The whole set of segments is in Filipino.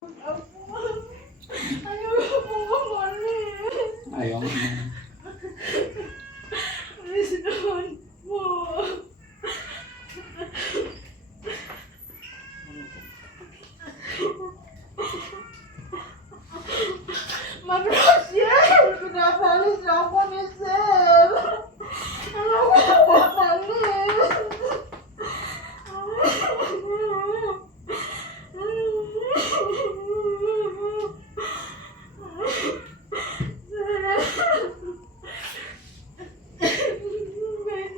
Ayaw mo. Please don't po. Mabros yan! Pinapalis na ako ni Sir! Ano ko papalis?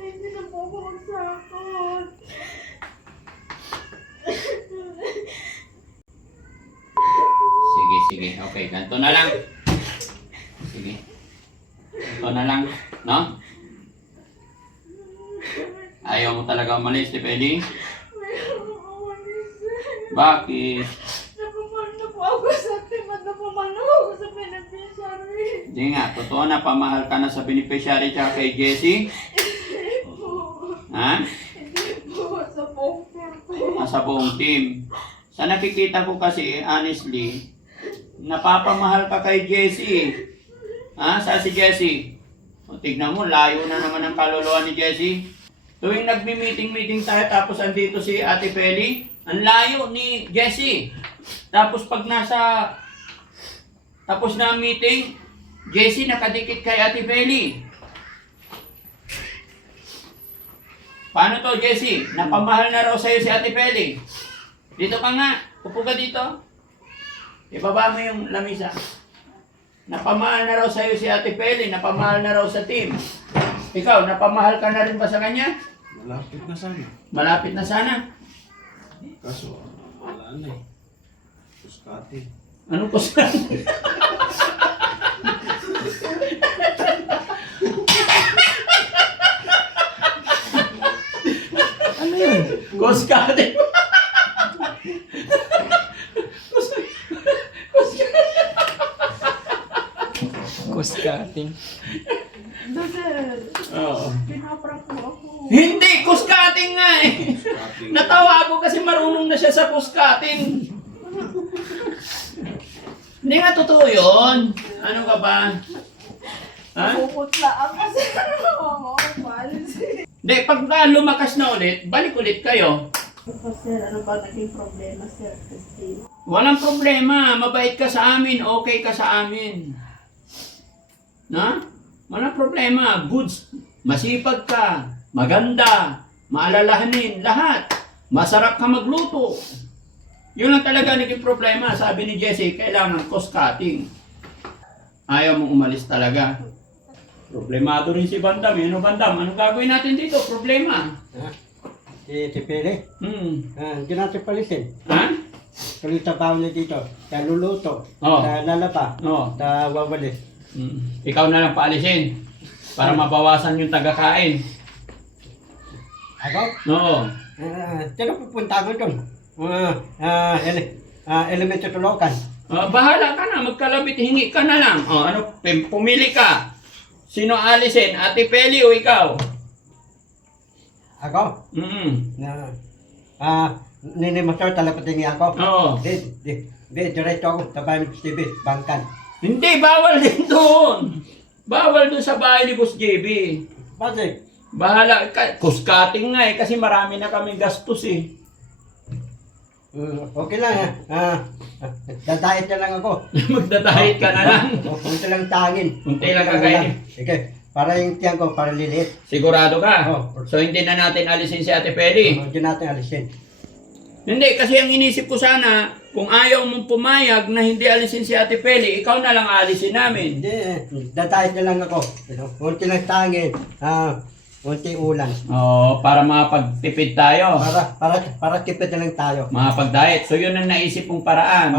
Hindi na po ako magsakot. Sige, sige. Okay, ganito na lang. Sige. Ito na lang. No? Ayaw mo talaga umalis, Tip Eli? Ayaw ako ni Sir. Bakit? Napaman na po ako sa team at napaman na ako sa beneficiary. Hindi nga, totoo na pamahal ka na sa beneficiary tsaka kay Jessie. Hindi po. Ha? Hindi po. Sa poker po. Sa buong team. Sa nakikita ko kasi, honestly, napapamahal ka kay Jessie. Ha? Saan si Jessie? O, tignan mo, layo na naman ang kaluluwa ni Jessie. Tuwing nagmi-meeting tayo tapos andito si Ate Peli, ang layo ni Jessie. Tapos pag tapos na ang meeting, Jessie nakadikit kay Ate Peli. Paano to, Jessie? Napamahal na raw sa'yo si Ate Peli. Dito ka nga. Upo ka dito. Ibaba mo yung lamisa. Napamahal na raw sa'yo si Ate Peli. Napamahal na raw sa team. Ikaw, napamahal ka na rin ba sa kanya? Malapit na sana. Malapit na sana. Kaso, wala na eh. Puskati. Anong kusan? Ano yun? Kuskate. Kuskating. Sir, Oo. pinaprank po ako. Hindi, kuskating nga eh. Puskati. Natawa ako kasi marunong na siya sa kuskating. Hindi nga totoo yun. Ano ka ba? Ha? Bukot lang kasi ako malis. Hindi, pag lumakas na ulit, balik ulit kayo. Sir, ano ba naging problema, Sir Christine? Walang problema. Mabait ka sa amin. Okay ka sa amin. Na? Walang problema. Goods. Masipag ka. Maganda. Maalalahanin. Lahat. Masarap ka magluto. Yun lang talaga naging problema. Sabi ni Jessie, kailangan cost cutting. Ayaw mong umalis talaga. Problemado rin si Bandam. Ano Bandam? Anong gagawin natin dito? Problema. Si Pele, hindi natin palisin. Ha? Kalita pa ulit dito. Kaya luluto. Oo. Kaya lalaba. Oo. Kaya wawalis. Ikaw na lang paalisin. Para mabawasan yung tagakain. Ako? Oo. Sino pupunta ko doon? Elementary tulokan. Bahala ka na, magkalabit, hingi ka na lang. Pumili ka. Sino alisin? Ate Peli o ikaw? Ako? Ninimasor talapatingin ako. Oo. Diretso ako sa bahay ni Steve, bangkan. Hindi, bawal din doon. Bawal doon sa bahay ni Boss JB. Bakit? Bahala ka. Kuskating nga eh, kasi marami na kaming gastos eh. Okay lang dadayet na lang ako. Magdadahit ka na lang. Kunti lang tangin. Kunti lang kakainin. Okay. Para yung tiyan ko, para liliit. Sigurado ka? Oo. So hindi na natin alisin si Ate Peli? Hindi natin alisin. Hindi, kasi ang inisip ko sana, kung ayaw mong pumayag na hindi alisin si Ate Peli, ikaw na lang alisin namin. Hindi, dadayet na lang ako. Kunti lang tangin. Kunti ulan. Oo, para makapagtipid tayo. Para tipid na lang tayo. Makapag-diet. So yun ang naisip kong paraan.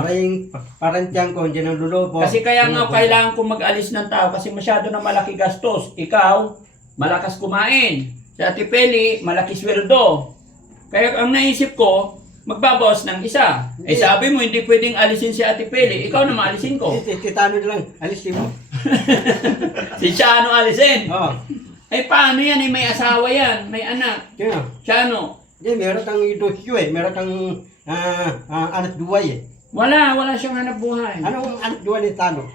Para yung tiyan ko, hindi nang lulubo. Kasi kaya nga kailangan kong mag-alis ng tao kasi masyado na malaki gastos. Ikaw, malakas kumain. Si Ate Peli, malaki sweldo. Kaya ang naisip ko, magbabawas ng isa. Eh sabi mo, hindi pwedeng alisin si Ate Peli. Ikaw na maalisin ko. Titano na lang, alisin mo. Si Chano alisin. Oo. Eh paano yan? Eh, may asawa yan. May anak. Kaya, Chano. hindi, meron kang idosyo eh. Meron kang anak duway eh. Wala siyang hanap buhay. Ano ang duwa ni Tano?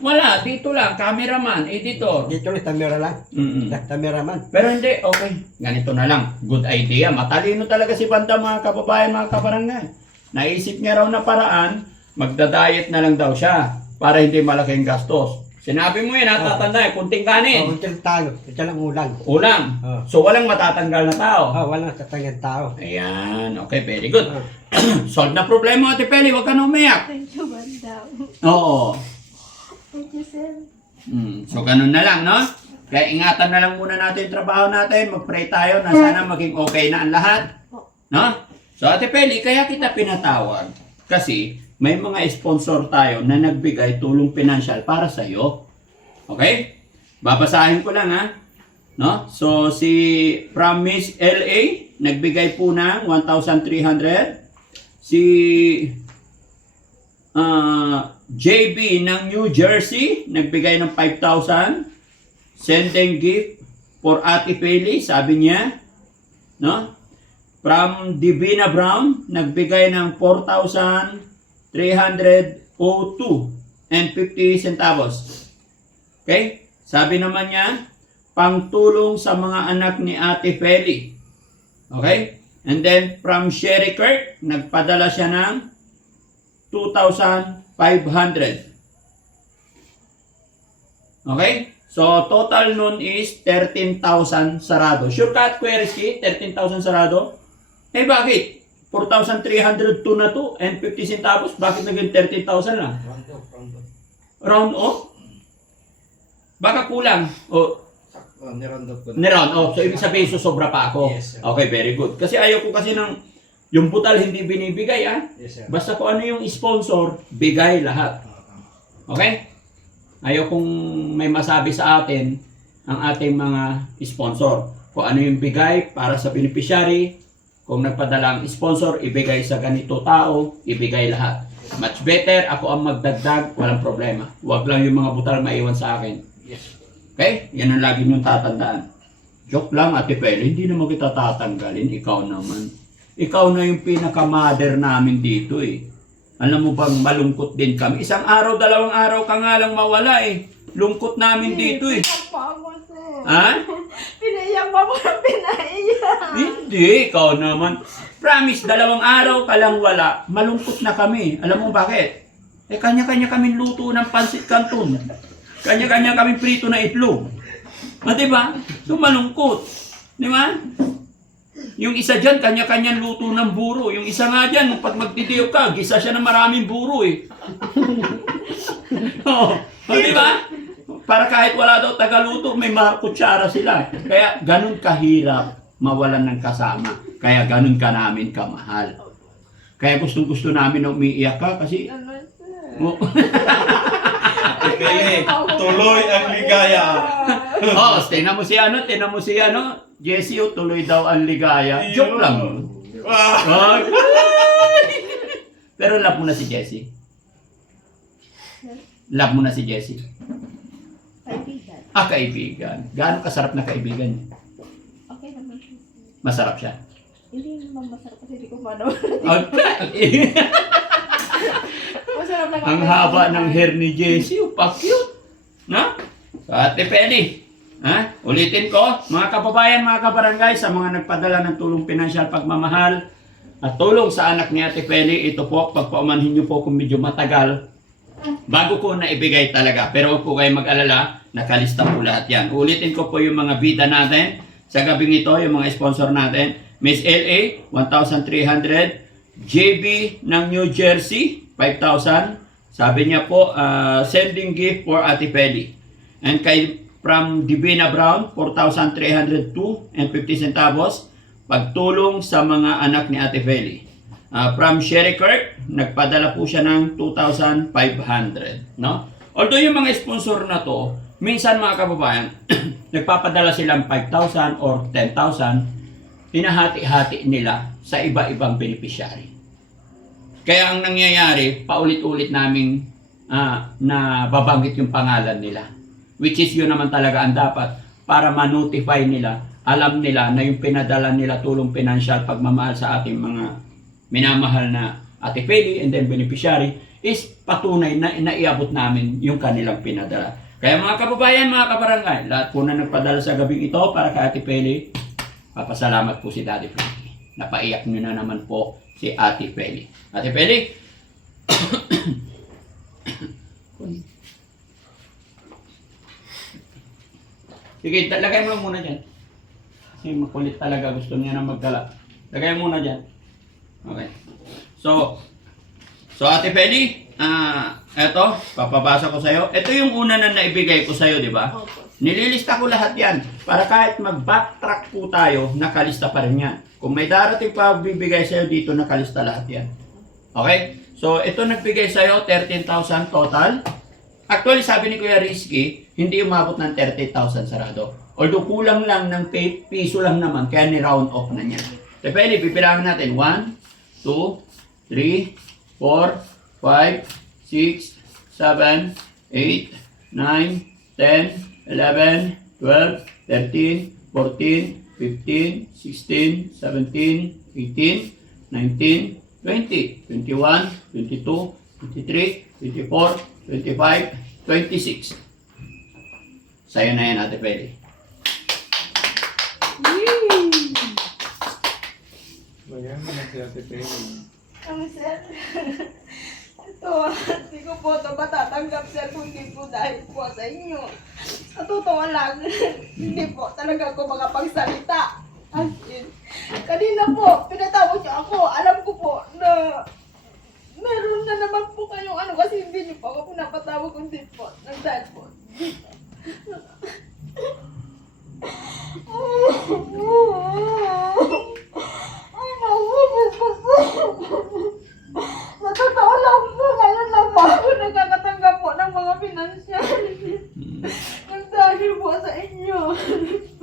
Wala, dito lang, cameraman, editor. Dito ulit, camera lang. Mm-mm. Cameraman. Pero hindi, okay. Ganito na lang. Good idea. Matalino talaga si Banda, mga kababayan, mga kabarangay. Naisip niya raw na paraan, magda-diet na lang daw siya para hindi malaking gastos. Sinabi mo yun, tatanda, kunting kanin. Kunting Tano. Ito lang ulang. Ulam. Oh. So walang matatanggal na tao. Walang tatangan tao. Ayan, okay, very good. Solve na problema, Ate Peli, huwag ka na umiyak. Thank you, Banda. Oo. Thank you, sir. So ganun na lang, no? Kaya ingatan na lang muna natin yung trabaho natin. Mag-pray tayo na sana maging okay na ang lahat. No? So Ate Peli, kaya kita pinatawag. Kasi may mga sponsor tayo na nagbigay tulong pinansyal para sa iyo. Okay? Babasahin ko lang ha. No? So si from Miss LA nagbigay po ng 1,300. Si JB ng New Jersey nagbigay ng 5,000. Sending gift for Ate Peli, sabi niya. No? From Divina Brown nagbigay ng 4,302 and 50 centavos. Okay? Sabi naman niya, pangtulong sa mga anak ni Ate Peli. Okay? And then from Sherry Kirk, nagpadala siya ng 2,500. Okay? So, total nun is 13,000 sarado. Sure ka, Kuya Rizky? 13,000 sarado? Eh, bakit? 4,302 na to and 50 centavos. Bakit naging 13,000 lang? Round off? Baka kulang. O, niround off. So, ibig sabihin, susobra pa ako. Yes, sir. Okay, very good. Kasi ayaw ko kasi ng yung butal hindi binibigay, ah. Yes, sir. Basta kung ano yung sponsor, bigay lahat. Okay? Ayaw kong may masabi sa atin ang ating mga sponsor. Kung ano yung bigay para sa beneficiary, kung nagpadala ang sponsor, ibigay sa ganito tao, ibigay lahat. Much better, ako ang magdagdag, walang problema. Huwag lang yung mga butal maiwan sa akin. Okay? Yan ang lagi niyong tatandaan. Joke lang, Ate Peli, hindi naman kita tatanggalin, ikaw naman. Ikaw na yung pinaka-mother namin dito eh. Alam mo bang malungkot din kami? Isang araw, 2 araw ka nga lang mawala eh. Lungkot namin dito eh. Pinaiyak pa ako, sir. Ha? Pinaiyak pa ako ng pinaiyak. Hindi, ikaw naman. Promise, 2 araw ka lang wala. Malungkot na kami. Alam mo bakit? Eh, kanya-kanya kami luto ng pansit canton. Kanya-kanya kami prito na itlog. Diba? So, malungkot. Di ba? Yung isa dyan, kanya-kanyang luto ng buro. Yung isa nga dyan, pag magtitiyok ka, gisa siya ng maraming buro eh. Di ba? Para kahit wala daw tagaluto, may kutsara sila. Kaya ganun kahirap mawalan ng kasama. Kaya ganun ka namin kamahal. Kaya gustong-gusto namin na umiiyak ka kasi... Naman, sir. Oh. Pili, tuloy ang ligaya. Oh, tingnan mo si Jessie, tuloy daw ang ligaya. Joke lang. Ah, Pero love mo na si Jessie. Love mo na si Jessie. Kaibigan. Kaibigan. Gaano kasarap na kaibigan niya? Okay naman, sir. Masarap siya. Hindi naman masarap kasi hindi ko manood. Masarap lang Ang haba ng hair ni Jessie, pa-cute. Na? So, Ate Peli, ulitin ko, mga kababayan, mga kabarangay, sa mga nagpadala ng tulong pinansyal pagmamahal at tulong sa anak ni Ate Peli, ito po, pagpaumanhin niyo po kung medyo matagal, bago ko na ibigay talaga. Pero huwag po kayo mag-alala, nakalista po lahat yan. Ulitin ko po yung mga bida natin sa gabing ito, yung mga sponsor natin. Miss LA, 1,300. JB ng New Jersey, 5,000. Sabi niya po, sending gift for Ate Peli. And kay from Divina Brown, 4,302 and 50 centavos. Pagtulong sa mga anak ni Ate Peli. From Sherry Kirk, nagpadala po siya ng 2,500. No? Although yung mga sponsor na to, minsan mga kababayan, nagpapadala silang 5,000 or 10,000, hinahati-hati nila sa iba-ibang beneficiary. Kaya ang nangyayari, paulit-ulit naming na babanggit yung pangalan nila. Which is yun naman talaga ang dapat para ma-notify nila, alam nila na yung pinadala nila tulong pinansyal pagmamahal sa ating mga minamahal na Ate Peli and then beneficiary is patunay na naiabot namin yung kanilang pinadala. Kaya mga kababayan, mga kabarangay, lahat po na nagpadala sa gabing ito para kay Ate Peli, papasalamat po si Daddy Frankie. Napaiyak nyo na naman po si Ate Peli. Ate Peli, sige, lagay mo muna dyan. Kasi makulit talaga, gusto niya na magdala. Lagay mo muna dyan. Okay. So Ate Peli, eto, papabasa ko sa'yo. Ito yung una na naibigay ko sa'yo, di ba? Opo. Nililista ko lahat yan. Para kahit mag-backtrack po tayo, nakalista pa rin yan. Kung may darating pa bibigay sa'yo dito, nakalista lahat yan. Okay? So, ito nagbigay sa'yo, 13,000 total. Actually, sabi ni Kuya Rizky, hindi umabot ng 30,000 sarado. Although kulang lang ng piso lang naman, kaya ni-round off na niya. So, pwede, bibilangin natin. 1, 2, 3, 4, 5, 6, 7, 8, 9, 10, 11, 12, 13, 14, 15, 16, 17, 18, 19, 20, 21, 22, 23, 24, 25, 26. Sa'yo na yan, Ate Peli. Bayan mo na si Ate Peli. Ang sir. Ito, hindi ko po ito matatanggap sir kung hindi po dahil po sa inyo. Sa totoo lang, hindi po talaga ako makapagsalita. As in, kanina po, pinatawag niyo ako. Alam ko po na meron na naman po kayong ano kasi hindi niyo po ako pinapatawag kundi po. Nagdahil po. Ay, nauubos ko po. Sa totoo lang po, ngayon lang po ako nakakatanggap po ng mga pinansyal. Nagdahil po sa inyo.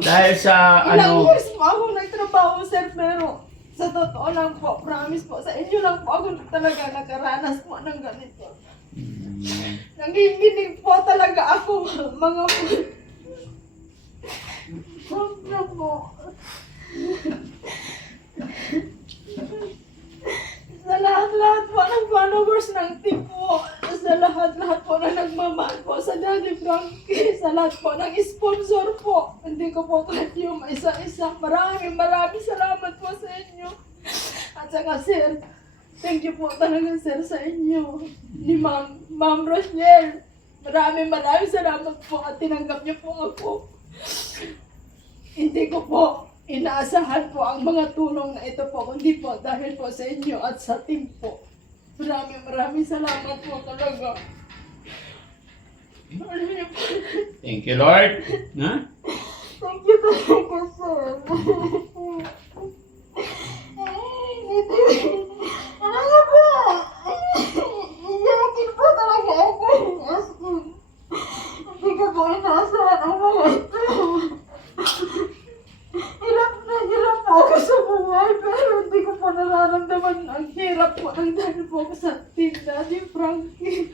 Dahil sa Ilang ano, years po ako nagtrabaho, sir, pero sa totoo lang po, promise po, sa inyo lang po ako talaga nakaranas po ng ganito. Nanginginig po talaga ako, mga sobra po. Sa lahat-lahat po ng followers ng team po, sa lahat-lahat po na nagmamahal po sa Daddy Frankie, sa lahat po ng sponsor po, hindi ko po kahit yung isa-isa. Maraming salamat po sa inyo. At saka sir, thank you po talaga sir sa inyo. Ni Ma'am Rochelle, maraming salamat po at tinanggap niyo po ako. Hindi ko po inaasahan po ang mga tulong na ito po, kundi po dahil po sa inyo at sa team po. Maraming salamat po talaga. thank you Lord. Ha? Thank you talaga, sir. Ano nga po? Iyakin po talaga ako. Hindi ko po inaasahan ang mga ito. Hirap po ako sa buhay, pero hindi ko po nararamdaman ang hirap po ng dahil po ako sa team Daddy Frankie.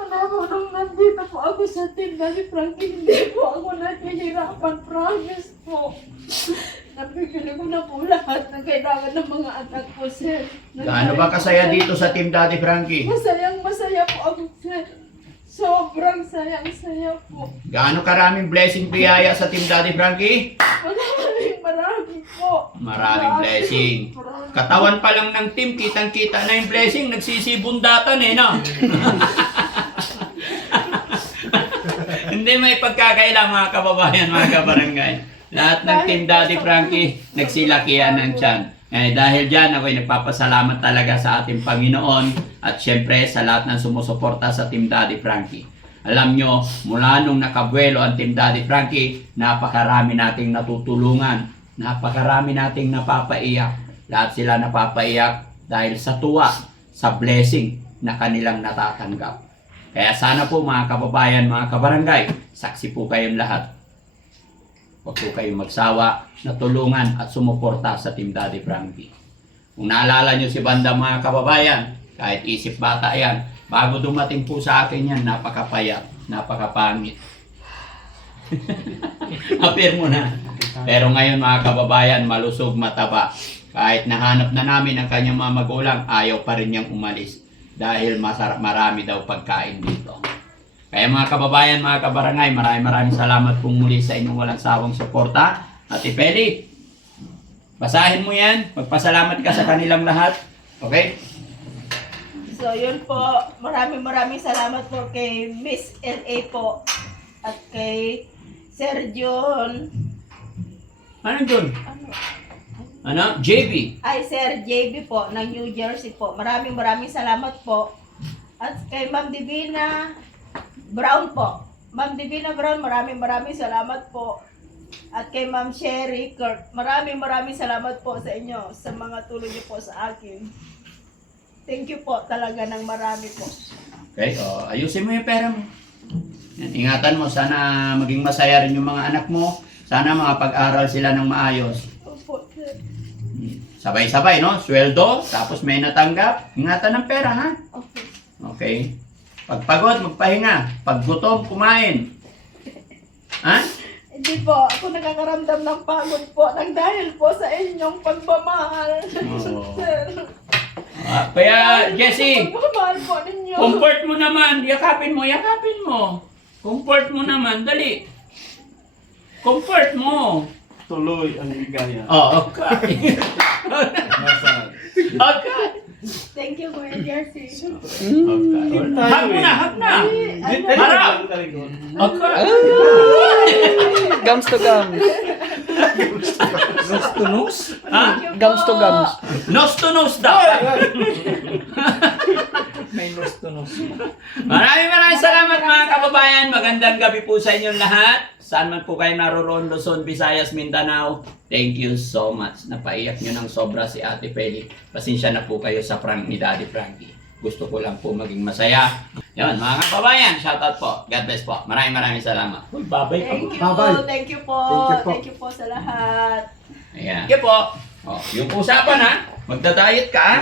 Ano po, nung nandito po ako sa team Daddy Frankie, hindi po ako naghihirapan, promise po. Nabibili ko na po lahat na kailangan ng mga anak ko, sir. Gaano ba kasaya dito sa Team Daddy Frankie? Masaya po ako, sir. Sobrang saya po. Gaano karaming blessing biyaya sa Team Daddy Frankie? Maraming po. Maraming blessing. Katawan pa lang ng team, kitang-kita na yung blessing, nagsisibundatan eh, no? Hindi may pagkakaila mga kababayan, mga kabarangay. Lahat ng Team Daddy Frankie, nagsilakihan ng tiyan. Dahil dyan, ako'y nagpapasalamat talaga sa ating Panginoon at syempre sa lahat ng sumusuporta sa Team Daddy Frankie. Alam nyo, mula nung nakabuelo ang Team Daddy Frankie, napakarami nating natutulungan, napakarami nating napapaiyak. Lahat sila napapaiyak dahil sa tuwa, sa blessing na kanilang natatanggap. Kaya sana po mga kababayan, mga kabarangay, saksi po kayong lahat. Huwag po kayong magsawa na tulungan at sumuporta sa Team Daddy Frankie. Kung naalala nyo si Banda mga kababayan, kahit isip bata yan, bago dumating po sa akin yan, napakapayat, napakapangit. Appear mo na. Pero ngayon mga kababayan, malusog, mataba. Kahit nahanap na namin ang kanyang mga magulang, ayaw pa rin niyang umalis. Dahil marami daw pagkain dito. Kaya mga kababayan, mga kabarangay, maraming salamat pong muli sa inyong walang sawang suporta. Ate Peli, basahin mo yan. Magpasalamat ka sa kanilang lahat. Okay? So yun po, maraming salamat po kay Miss LA po at kay Sir John. Ano dun? Ano? JB. Ay, Sir JB po ng New Jersey po. Maraming salamat po. At kay Ma'am Divina Brown po. Ma'am Divina Brown, maraming salamat po. At kay Ma'am Sherry Kurt, maraming salamat po sa inyo sa mga tulong niyo po sa akin. Thank you po talaga ng marami po. Okay, ayusin mo yung pera mo. Yan, ingatan mo, sana maging masaya rin yung mga anak mo. Sana makapag-aral sila ng maayos. Opo, sir. Sabay-sabay, no? Sweldo, tapos may natanggap. Ingatan ng pera, ha? Okay. Okay. Pag pagod, magpahinga. Pag gutom, kumain. Ha? Hindi po, ako nakakaramdam ng pagod po nang dahil po sa inyong pagmamahal. Oo. Sir. Kaya, Jessie, Pagmamahal po ninyo. comfort mo naman. Yakapin mo. Comfort mo naman, dali. Comfort mo. Tuloy ang ligaya. Oh, okay. Masal. Okay. Thank you, Kuya Jersey. Okay. Hug mo na, hug na. Harap. Okay. Gums to gums. Nose to nose? Ha? Gums to gums. Nose to nose daw. May nose to nose. Maraming salamat mga kababayan. Magandang gabi po sa inyong lahat. Saan man po kayo naroroon, Luzon, Visayas, Mindanao. Thank you so much. Napaiyak nyo ng sobra si Ate Peli. Pasensya na po kayo sa prank ni Daddy Frankie. Gusto ko lang po maging masaya. Yan, mga kababayan, shoutout po. God bless po. Maraming salamat. Uy, babay ka. Thank you Bye-bye. po, thank you po. Thank you po. Thank you po sa lahat. Ayan. Thank you po. Oh, yung usapan ha, magda-diet ka ha.